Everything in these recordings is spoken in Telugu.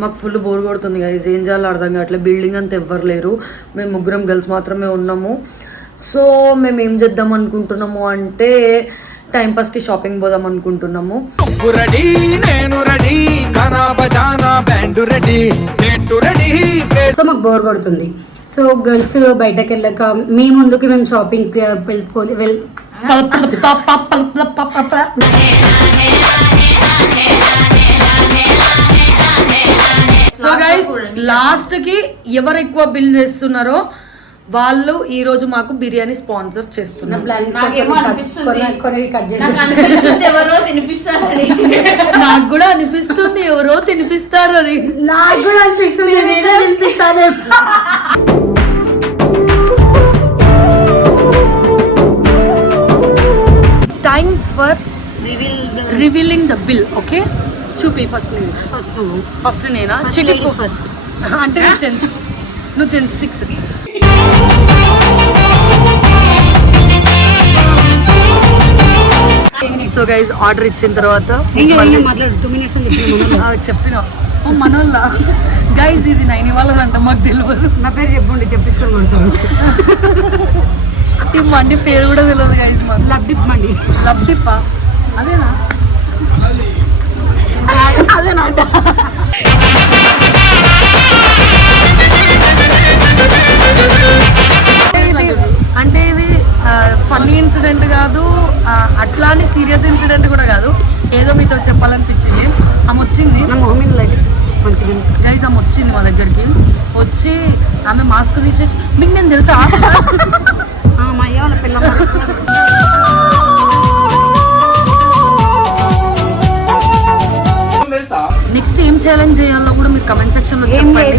మాకు ఫుల్ బోర్ కొడుతుంది గైస్, ఏం చేయాలో అర్థం కావట్లేదు. బిల్డింగ్ అంతా ఎవ్వరు లేరు, మేము ముగ్గురం గర్ల్స్ మాత్రమే ఉన్నాము. సో మేము ఏం చేద్దాం అనుకుంటున్నాము అంటే టైంపాస్కి షాపింగ్ పోదాం అనుకుంటున్నాము. సో మాకు బోర్ కొడుతుంది. సో గర్ల్స్ బయటకు వెళ్ళాక మీ ముందుకి మేము షాపింగ్ సో గైస్ లాస్ట్ కి ఎవరు ఎక్కువ బిల్ చేస్తున్నారో వాళ్ళు ఈ రోజు మాకు బిర్యానీ స్పాన్సర్ చేస్తున్నారు. నాకు కూడా అనిపిస్తుంది ఎవరో తినిపిస్తారు అని. నాకు కూడా అనిపిస్తుంది time for revealing the bill. Okay చూపి ఫస్ట్ నేనా చిటి ఫస్ట్ అంటే నువ్వు జెన్స్ ఫిక్స్. సో గైజ్ ఆర్డర్ ఇచ్చిన తర్వాత చెప్పిన మనోళ్ళ గైజ్ ఇది 9 వాళ్ళదంట, మాకు తెలియదు. నా పేరు చెప్పండి, చెప్పించుకొని ఈ మండి పేరు కూడా తెలియదు గైజ్. మాకు లబ్డిప్ మండి. లబ్డిప్పా అదేనా? అదేనంట. అంటే ఇది ఫన్నీ ఇన్సిడెంట్ కాదు, అట్లా అని సీరియస్ ఇన్సిడెంట్ కూడా కాదు, ఏదో మీతో చెప్పాలనిపించింది. ఆమె వచ్చింది గైజ్, ఆమె వచ్చింది మా దగ్గరికి. వచ్చి ఆమె మాస్క్ తీసేసి మీకు నేను తెలుసా మా అయ్య వాళ్ళ పిల్ల. నెక్స్ట్ ఏం ఛాలెంజ్ చేయాలో కూడా మీరు కమెంట్ సెక్షన్ లో చెప్పండి.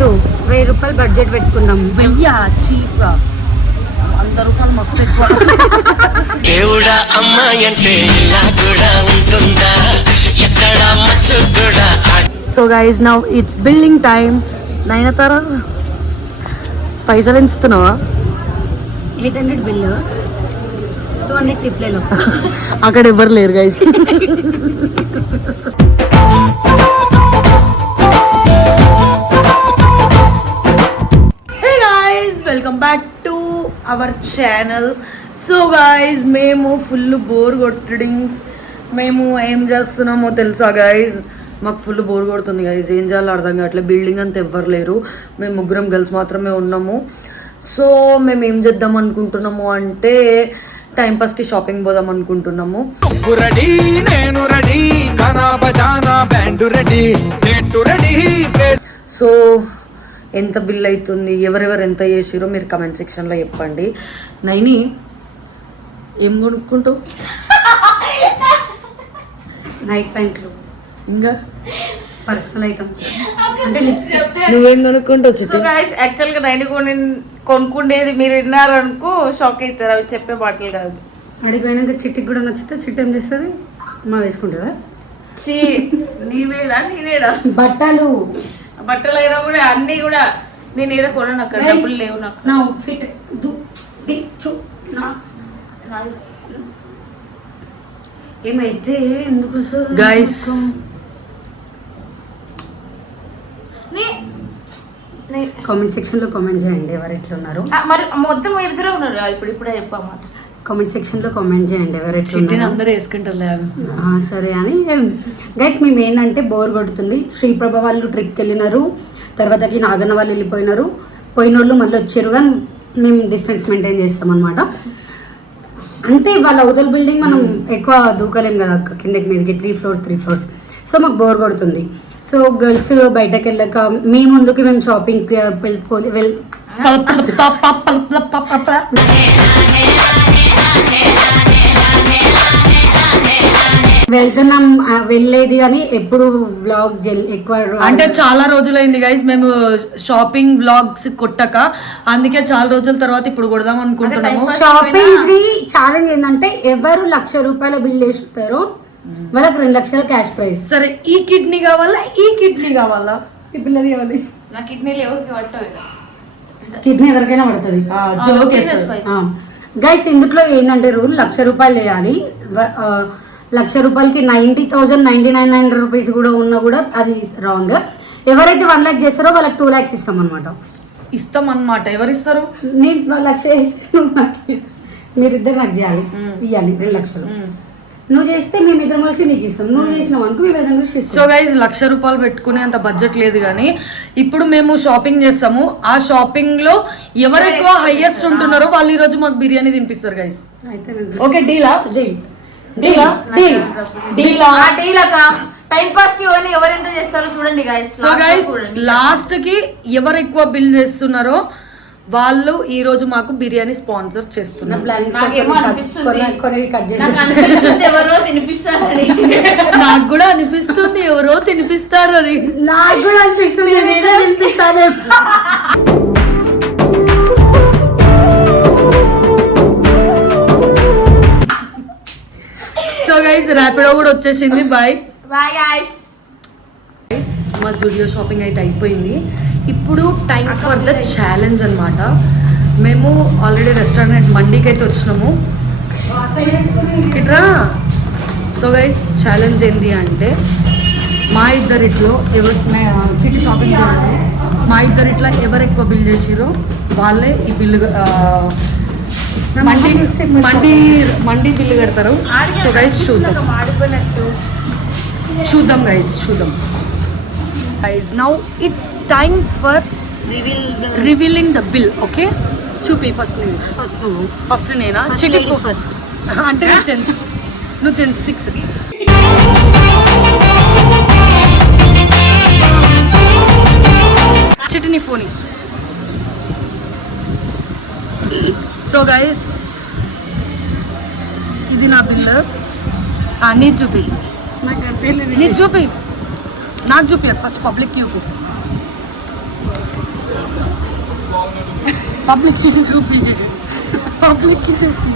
1000 రూపాయలు బడ్జెట్ పెట్టుకుందాం. 1000 చీప్ గా, 100 రూపాయలు మస్తు ఎక్కువ. దేవుడా అమ్మాయి అంటే ఇలా కూడా ఉంటుందా ఎక్కడ మచ్చు కూడా. So guys now it's billing time. Nayantara పైసలు ఎంచుతున్నావా? 800 బిల్లు, 200 టిప్లలో. అక్కడ ఎవరు లేరు guys. Welcome back to our channel. So guys మేము ఫుల్ బోర్ కొట్టడింగ్స్, మేము ఏం చేస్తున్నామో తెలుసా గైజ్? మాకు ఫుల్ బోర్ కొడుతుంది గైజ్, ఏం చేయాలో అర్థం కావట్లేదు. బిల్డింగ్ అంతా ఎవ్వరు లేరు, మేము ముగ్గురం గర్ల్స్ మాత్రమే ఉన్నాము. సో మేము ఏం చేద్దాం అనుకుంటున్నాము అంటే టైంపాస్కి షాపింగ్ పోదాం అనుకుంటున్నాము. సో ఎంత బిల్ అవుతుంది, ఎవరెవరు ఎంత చేసిరో మీరు కమెంట్ సెక్షన్లో చెప్పండి. నైని ఏం కొనుక్కుంటావు? నైట్ ప్యాంట్లు, ఇంకా పర్సనల్ ఐటమ్స్ అంటే లిప్స్టిక్. నువ్వేం కొనుక్కుంటావు చిట్టి? యాక్చువల్గా నైన్ కొనుక్కుండేది మీరు విన్నారనుకో షాక్ అవుతారు, అవి చెప్పే మాటలు కాదు. అడిగిపోయినాక చిట్టికి కూడా నచ్చితే చిట్టి ఏం చేస్తుంది? మా వేసుకుంటుందా? నేనేడా బట్టలు అయినా కూడా అన్ని కూడా నేను ఏడ కొనను, అక్కడ డబ్బులు లేవు నాకు. నా అవుట్ఫిట్ ఏమైతే ఎందుకు గైస్ కామెంట్ సెక్షన్ లో కామెంట్ చేయండి ఎవరు ఎట్లున్నారు. మరి మొత్తం ఇద్దరే ఉన్నారు ఇప్పుడే చెప్పమాట. కామెంట్ సెక్షన్ లో కామెంట్ చేయండి ఎవరు ఎట్లున్నారు. అందరూ వేసుకుంటారు సరే అని. గైస్ మేము ఏంటంటే బోర్ కొడుతుంది. శ్రీప్రభ వాళ్ళు ట్రిప్కి వెళ్ళినారు, తర్వాతకి నాగన్న వాళ్ళు వెళ్ళిపోయినారు. పోయిన వాళ్ళు మళ్ళీ వచ్చారు, కానీ మేము డిస్టెన్స్ మెయింటైన్ చేస్తాం అనమాట. అంటే వాళ్ళ అవతల బిల్డింగ్ మనం ఎక్కువ దూకలేం కదా, కిందకి మీదకి 3 floors. సో మాకు బోర్ కొడుతుంది. సో గర్ల్స్ బయటకు వెళ్ళాక మీ ముందుకి మేము షాపింగ్ వెళ్తున్నాం. వెళ్ళేది కానీ ఎప్పుడు వ్లాగ్ ఎక్కువ అంటే చాలా రోజులైంది గైస్ మేము షాపింగ్ వ్లాగ్స్ కొట్టక, అందుకే చాలా రోజుల తర్వాత ఇప్పుడు కొడదాం అనుకుంటున్నాము. షాపింగ్ కి ఛాలెంజ్ ఏంటంటే ఎవరు 1,00,000 రూపాయల బిల్ వేస్తారో వాళ్ళకి 2 లక్షల క్యాష్ ప్రైజ్. సరే ఈ కిడ్నీ కావాలా, ఈ కిడ్నీ కావాలా, ఈ పిల్లది కావాలి. నా కిడ్నీలు ఎవరికి పట్టవు, కిడ్నీ ఎవరికైనా పడుతుంది. గైస్ ఇందులో ఏంటంటే రూల్ 1,00,000 రూపాయలు వేయాలి. 1,00,000 రూపాయలకి 90,999 రూపీస్ కూడా ఉన్నా కూడా అది రాంగ్. ఎవరైతే 1 lakhs చేస్తారో వాళ్ళకి 2 lakhs ఇస్తాం అనమాట. ఇస్తాం అన్నమాట. ఎవరు ఇస్తారు? నేను 1 lakhs చేస్తాను, మీరిద్దరు నాకు చేయాలి, ఇవ్వాలి 2 లక్షలు. నువ్వు చేస్తే మేమిద్దరం కలిసి నీకు ఇస్తాం, నువ్వు చేసినావు అనుకో మేము కలిసి ఇస్తాం. సో గైజ్ 1,00,000 రూపాయలు పెట్టుకునే అంత బడ్జెట్ లేదు, కానీ ఇప్పుడు మేము షాపింగ్ చేస్తాము. ఆ షాపింగ్ లో ఎవరు ఎక్కువ హైయెస్ట్ ఉంటున్నారో వాళ్ళు ఈ రోజు మాకు బిర్యానీ తినిపిస్తారు గైజ్. ఓకే డీలా? టైం పాస్ కి ఎవరెంత చేస్తారో చూడండి గైస్. సో గైస్ లాస్ట్ కి ఎవరు ఎక్కువ బిల్ చేస్తున్నారో వాళ్ళు ఈ రోజు మాకు బిర్యానీ స్పాన్సర్ చేస్తున్నారు. ఎవరో తినిపిస్తారని నాకు కూడా అనిపిస్తుంది ఎవరో తినిపిస్తారు అని. నాకు కూడా అనిపిస్తుంది తినిపిస్తాను. సో గైస్ ర్యాపిడో కూడా వచ్చేసింది. Bye bye guys. మా జూడియో షాపింగ్ అయితే అయిపోయింది. ఇప్పుడు టైం ఫర్ ద ఛాలెంజ్ అనమాట. మేము ఆల్రెడీ రెస్టారెంట్ మండీకి అయితే వచ్చినాము. ఇట్రా. సో గైస్ ఛాలెంజ్ ఏంటి అంటే మా ఇద్దరిట్లో ఎవరు చిట్టి షాపింగ్ చేయాలి, మా ఇద్దరిట్లో ఎవరు ఎక్కువ బిల్ చేసిరో వాళ్ళే ఈ బిల్లు మండీ బిల్లు కడతారు. సో గైస్ చూద్దాం గైస్ చూద్దాం. Guys, now it's time for revealing the bill. Okay, చూపి ఫస్ట్ నేనా చిటి ఫస్ట్ అంటే నువ్వు చెన్స్ ఫిక్స్. చిటి నీ ఫోన్. సో గైస్ ఇది నా బిల్. నీ చూపి, నీ చూపి, నాకు చూపించదు ఫస్ట్. పబ్లిక్కి చూపి, పబ్లిక్కి చూపి, పబ్లిక్కి చూపి.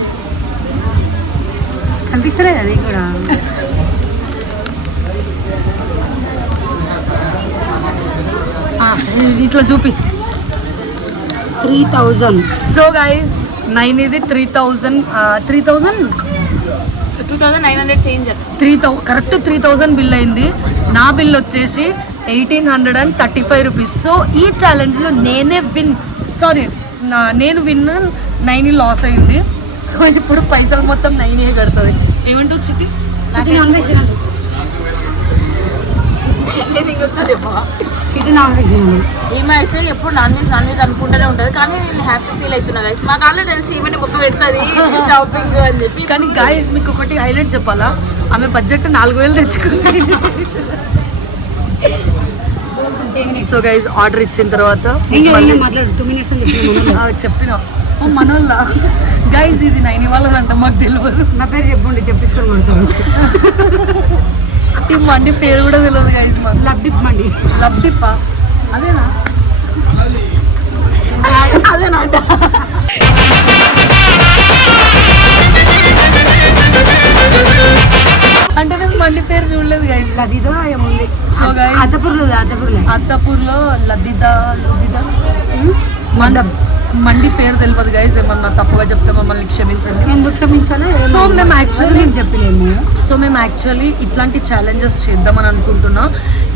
కనిపిస్తలేదు అది కూడా. ఇట్లా చూపి. 3000. సో గైస్ 9 ఇది 2900 చేంజ్. 3000 కరెక్ట్ 3000 బిల్ అయింది. నా బిల్ వచ్చేసి 1835 రూపీస్. సో ఈ ఛాలెంజ్లో నేను విన్ 9 లాస్ అయింది. సో ఇప్పుడు పైసలు మొత్తం 9 కడుతుంది. ఏమంటావు చిట్టి? చిట్టి నాన్ వెజ్ తినాలి. చిట్టి నాన్ వెజ్ తినాలి. ఏమైతే ఎప్పుడు నాన్ వెజ్ అనుకుంటూనే ఉంటుంది, కానీ నేను హ్యాపీ ఫీల్ అవుతున్నా గైస్. మాకు ఆల్రెడీ తెలిసి ఈమె బొక్క పెడుతుంది షాపింగ్ అని చెప్పి. కానీ గాయస్ మీకు ఒకటి హైలైట్ చెప్పాలా, ఆమె బడ్జెట్ 4000 తెచ్చుకుంది. సో గైస్ ఆర్డర్ ఇచ్చిన తర్వాత చెప్పిన మనోళ్ళ గైస్ ఇది 9 వాళ్ళదంట, మాకు తెలియదు. నా పేరు చెప్పండి, చెప్పించుకొని కొడతాను. ఈ మండి పేరు కూడా తెలియదు గైస్ మాకు. లబ్డిప్ మండి. లబ్డిప్పా? అదేనా? అదేనంట. అంటే నేను మండి పేరు చూడలేదు గైస్. లదిదో ఏముంది. సో గైస్ అత్తపూర్లో లదిదా మండి పేరు తెలియదు గైస్. ఏమన్నా తప్పుగా చెప్తే మమ్మల్ని క్షమించండి. ఎందుకు క్షమించాలి? సో మేము యాక్చువల్లీ ఇట్లాంటి ఛాలెంజెస్ చేద్దామని అనుకుంటున్నాం.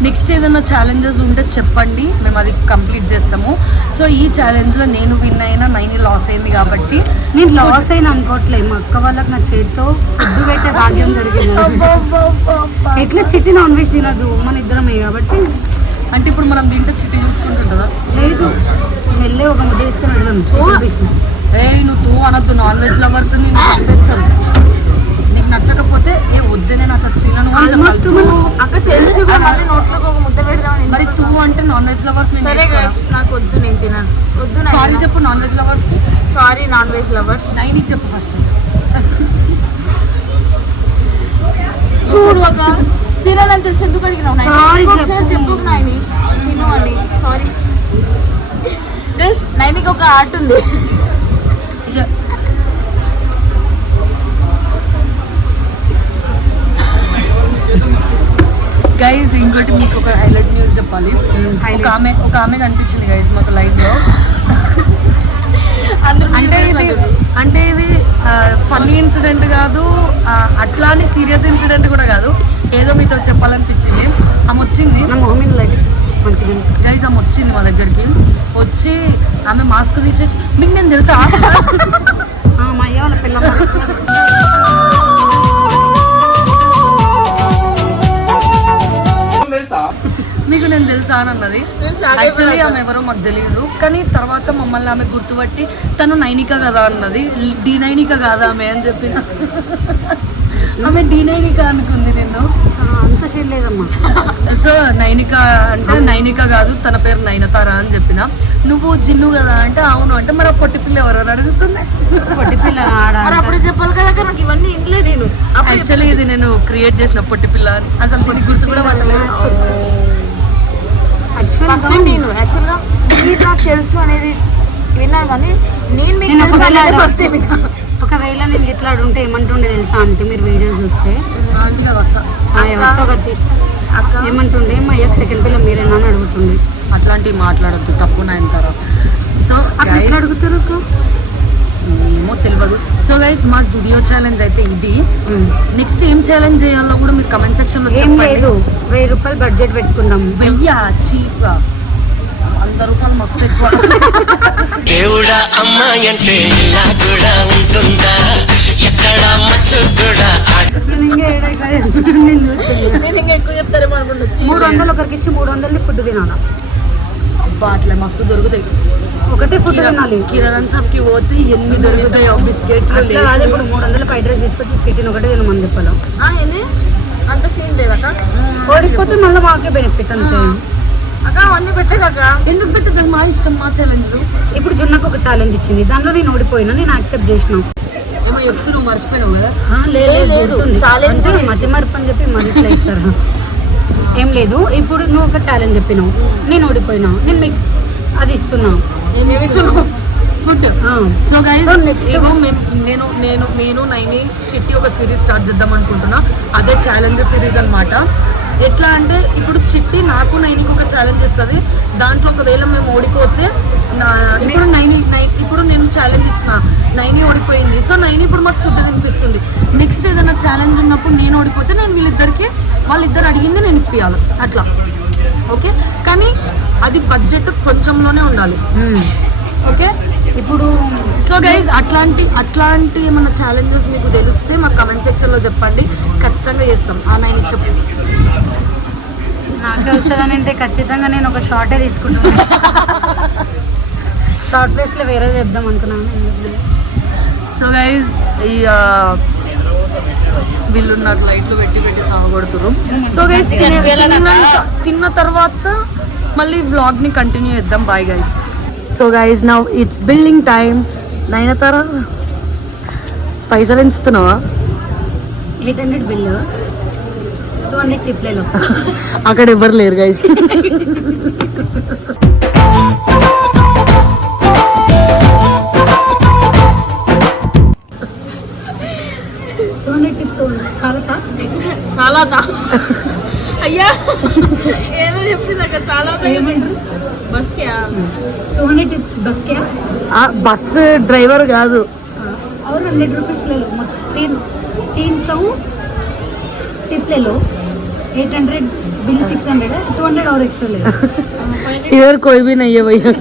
నెక్స్ట్ ఏదైనా ఛాలెంజెస్ ఉంటే చెప్పండి, మేము అది కంప్లీట్ చేస్తాము. సో ఈ ఛాలెంజ్లో నేను విన్ అయినా 9 లాస్ అయింది కాబట్టి నేను లాస్ అయినా అనుకోవట్లేదు. మా అక్క వాళ్ళకి నా చేతితో ఫుడ్ పెట్టే భాగ్యం జరిగింది. ఎట్లా చిట్టి నాన్ వెజ్ తినదు మన ఇద్దరమే కాబట్టి. అంటే ఇప్పుడు మనం తింటే చిట్టి చూసుకుంటుంటుందా? లేదు, వెళ్ళే ఒక ముద్ద వేసుకొని వెళ్దాం. నువ్వు తూ అనొద్దు, నాన్ వెజ్ లవర్స్ నేను చంపేస్తాను. నీకు నచ్చకపోతే వద్దే నేను అసలు తినను అని అక్క తెలిసి నోట్లోకి ఒక ముద్ద పెడదామని. మరి తూ అంటే నాన్ వెజ్ లవర్స్. సరే గైస్ నాకు వద్దు, నేను తినను. వద్దు. సారీ చెప్పు non veg lovers. Sorry non veg lovers. 9 చెప్పు ఫస్ట్. చూడు అక్క, తినాలని తెలిసి ఎందుకు అడిగినావు? చెప్పు 9 తిను అని. సారీ. 9కి ఒక ఆర్ట్ ఉంది. ఇక గైజ్ ఇంకోటి మీకు ఒక హైలైట్ న్యూస్ చెప్పాలి. ఒక ఆమె కనిపించింది గైజ్ మాకు లైవ్ లో. అంటే ఇది ఫన్నీ ఇన్సిడెంట్ కాదు, అట్లా అని సీరియస్ ఇన్సిడెంట్ కూడా కాదు, ఏదో మీతో చెప్పాలనిపించింది. ఆమె వచ్చింది. మంచిగా గైజ్ ఆమె వచ్చింది మా దగ్గరికి వచ్చి ఆమె మాస్క్ తీసేసి మీకు నేను తెలుసా మా అయ్య వాళ్ళ పిల్లమ్మ మీకు నేను తెలుసా అని అన్నది. యాక్చువల్లీ ఆమె ఎవరో మాకు తెలియదు, కానీ తర్వాత మమ్మల్ని ఆమె గుర్తుపట్టి తను నైనిక కదా అన్నది. డి నైనిక కాదా ఆమె అని చెప్పిన. ఆమె డి నైనిక అనుకుంది నేను. అంత సీన్ లేదమ్మా. సో నైనిక అంటే నైనిక కాదు, తన పేరు నయనతార అని చెప్పిన. నువ్వు జిన్ను కదా అంటే అవును అంటే మరి ఆ పొట్టి పిల్ల ఎవరు అడుగుతుంది. పొట్టి పిల్ల అప్పుడు చెప్పాలి కదా నాకు ఇవన్నీ ఇంట్లో నేను. యాక్చువల్లీ ఇది నేను క్రియేట్ చేసిన పొట్టి పిల్ల అని అసలు దీనికి గుర్తు కూడా పట్టలేదు. ఫస్ట్ టైం నేను యాక్చువల్గా మీరు నాకు తెలుసు అనేది విన్నాను, కానీ నేను మీకు ఫస్ట్ టైం. ఒకవేళ నేను ఇట్లా ఉంటే ఏమంటుండే తెలుసా అంటే మీరు వీడియో చూస్తే ఆంటీ కదా అక్క ఏమంటుండే మా అయ్యకు సెకండ్ పిల్ల మీరేనా అని అడుగుతుండే. అట్లాంటివి మాట్లాడద్దు, తప్పు నాయనతారా. సో ఎట్లా అడుగుతారు అక్క ఏమో తెలియదు. సో గైస్ మా జుడియో ఛాలెంజ్ అయితే ఇది. నెక్స్ట్ ఏం ఛాలెంజ్ చేయాలో కూడా మీరు కమెంట్ సెక్షన్ లో చెప్పండి. 1000 రూపాయలు బడ్జెట్ పెట్టుకుందాం. 1000 చీప్ గా, 100 రూపాయలు మస్తు ఎక్కువ. దేవుడా అమ్మాయి అంటే ఇలా కూడా ఉంటుందా, ఎక్కడ మచ్చు కూడా. నేను ఇంకా ఎక్కువ చెప్తారేమో అనుకుంటా. 300 ఒకరికి ఇచ్చి 300 ఫుడ్ తినాలా. అబ్బా అట్లా మస్తు దొరుకుతాయి. ఒకటే ఫుడ్ తినాలి. కిరాణా షాప్ కి పోతే ఎన్ని దొరుకుతాయో బిస్కెట్లు. అదే ఇప్పుడు 300 ఫ్రైడ్ రైస్ తీసుకొచ్చి చికెన్ ఒకటే తినమని చెప్పాలి. అంత సీన్ లేదక్క. ఓడిపోతే మళ్ళీ మాకే బెనిఫిట్ అంతే. అక్క అవన్నీ పెట్టాక ఎందుకు పెట్టదు, మా ఇష్టం, మా ఛాలెంజ్. ఇప్పుడు జున్నకు ఒక ఛాలెంజ్ ఇచ్చింది, దాంట్లో నేను ఓడిపోయినా, నేను యాక్సెప్ట్ చేసిన. ఏమో చెప్తూ నువ్వు మర్చిపోయినావు కదా. లేదు ఛాలెంజ్ మతి మరపు అని చెప్పి మరి ఇట్లా ఇస్తారు. ఏం లేదు, ఇప్పుడు నువ్వు ఒక ఛాలెంజ్ చెప్పినావు, నేను ఓడిపోయినా, నేను మీకు అది ఇస్తున్నా. ఫుడ్. సో గైస్ ఇగో నేను నైని చిట్టి ఒక సిరీస్ స్టార్ట్ చేద్దాం అనుకుంటున్నా. అదే ఛాలెంజ్ సిరీస్ అన్నమాట. ఎట్లా అంటే ఇప్పుడు చిట్టి నాకు నైనికి ఒక ఛాలెంజ్ ఇస్తుంది. దాంట్లో ఒకవేళ మేము ఓడిపోతే ఇప్పుడు నేను ఛాలెంజ్ ఇచ్చిన, నైని ఓడిపోయింది. సో నైని ఇప్పుడు మాకు ఫుడ్ తినిపిస్తుంది. నెక్స్ట్ ఏదైనా ఛాలెంజ్ ఉన్నప్పుడు నేను ఓడిపోతే నేను వాళ్ళిద్దరు అడిగింది నేను ఇప్పియాలి అట్లా. ఓకే, కానీ అది బడ్జెట్ కొంచెంలోనే ఉండాలి. ఓకే, ఇప్పుడు సో గైజ్ అట్లాంటి ఏమైనా ఛాలెంజెస్ మీకు తెలిస్తే మాకు కమెంట్ సెక్షన్లో చెప్పండి, ఖచ్చితంగా చేస్తాం. ఆ నైని చెప్పు. నాకు వస్తుందనంటే ఖచ్చితంగా నేను ఒక షార్టే తీసుకుంటున్నాను. షార్ట్ ప్లేస్లో వేరే చెప్దాం అనుకున్నాను. సో గైజ్ ఈ వీళ్ళు నాకు లైట్లు పెట్టి సాగొడుతురు. సో గైజ్ తిన్న తర్వాత మళ్ళీ వ్లాగ్ని కంటిన్యూ చేద్దాం. Bye guys. So guys now it's billing time. Nayanthara పైసలు ఎంచుతున్నావా? 800 బిల్లు, 200 టిప్లలో. అక్కడ ఎవరు లేరు గైజ్. చాలా అయ్యా ఏదో చెప్పింది అక్క. చాలా బస్కే 200 టిప్స్ బస్కే. బస్సు డ్రైవర్ కాదు. और 100 रुपीस ले लो, 300 टिप ले लो, 800 बिल 600 है, 200 और एक्स्ट्रा ले लो. इधर कोई भी नहीं है भैया.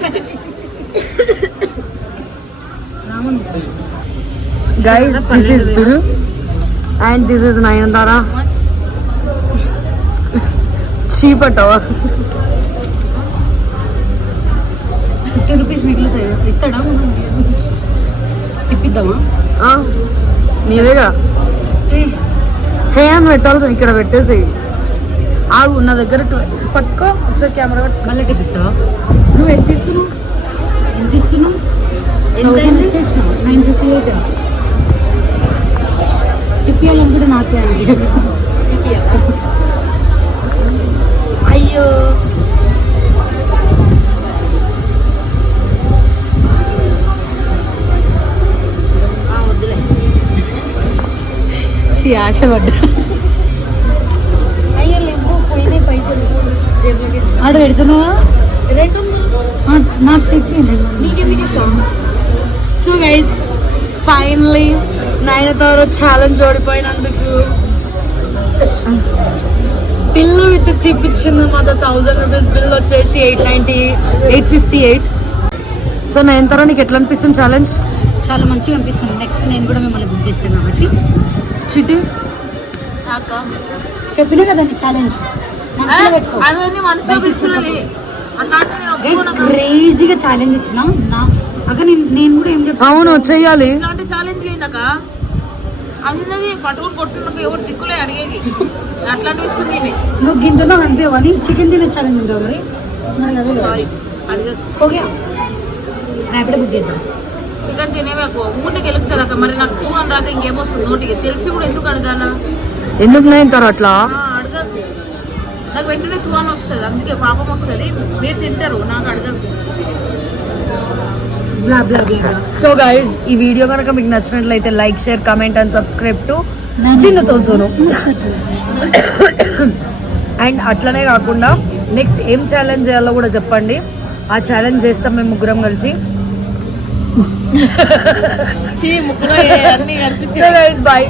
Guys, this is Bill and this is Nayanthara. Cheap అట్టవా? 50 rupees మిగులుతాయి. ఇస్తాడా? తిప్పిద్దామా? నీవేగా హే అని పెట్టాల్సి ఇక్కడ పెట్టేసి ఆగు. నా దగ్గర పట్టుకో ఒకసారి కెమెరా మళ్ళీ టిప్పిస్తావా? నువ్వు ఎంత ఇస్తున్నావు? ఎంత ఇస్తున్నావు? ఎంత ఇచ్చేసినావు? 958. తిప్పియాలనుకుంటే నాకే అండి. అయ్యో ఆశ పడ్డా. అయ్యో లేవు, పోయినాయి పైసలు జేబులోకి. ఆడ పెడుతున్నావా? రెండు నాకు తిప్పింది. నీకెందుకు ఇస్తావు? So guys finally Nayanthara challenge ఓడిపోయినందుకు బిల్ విత్ చిప్ ఇచ్చింది మా 1000 రూపీస్ బిల్ వచ్చేసి 858. సో నయనతార నీకు ఎట్లా అనిపిస్తుంది ఛాలెంజ్? చాలా మంచిగా అనిపిస్తుంది. నెక్స్ట్ నేను కూడా మిమ్మల్ని బుక్ చేస్తాను కాబట్టి. చిటి అక్క చెప్పినా కదండి ఛాలెంజ్ పెట్టుకో. అవన్నీ మనసులో పెట్టుకోవాలి. క్రేజీగా ఛాలెంజ్ ఇచ్చిన నా అక్క నేను కూడా ఏం చెప్తాను. అవును చెయ్యాలి. ఇట్లాంటి ఛాలెంజ్ లేదక్క. అందులోది పట్టుకొని కొట్టుకున్నాక ఎవరు దిక్కులే అడిగేది అట్లాంటివి ఇస్తుంది. నువ్వు గింజలో కనిపించవు కానీ చికెన్ తినే ఛాలెంజ్ ఉందా మరి? సారీ అడిగదు. ఓకే ర్యాపిడో బుక్ చేద్దాం. చికెన్ తినేవి ఊరికి వెలుగుతుంది అక్క. మరి నాకు 2 అని రాక ఇంకేమొస్తుంది నోటికి తెలిసి కూడా ఎందుకు అడగాల? ఎందుకు నయనతార అట్లా? అడగద్దు. నాకు వెంటనే 2 అని వస్తుంది. అందుకే పాపం వస్తుంది. మీరు తింటారు, నాకు అడగద్దు. Blah blah blah. So guys ఈ వీడియో కనుక మీకు నచ్చినట్లయితే like share comment and subscribe to చిన్నుతో సోను. అండ్ అట్లనే కాకుండా నెక్స్ట్ ఏం ఛాలెంజ్ చేయాలో కూడా చెప్పండి. ఆ ఛాలెంజ్ చేస్తాం మేము ముగ్గురం కలిసి. ముగ్గురు అన్ని సో గైస్ బాయ్.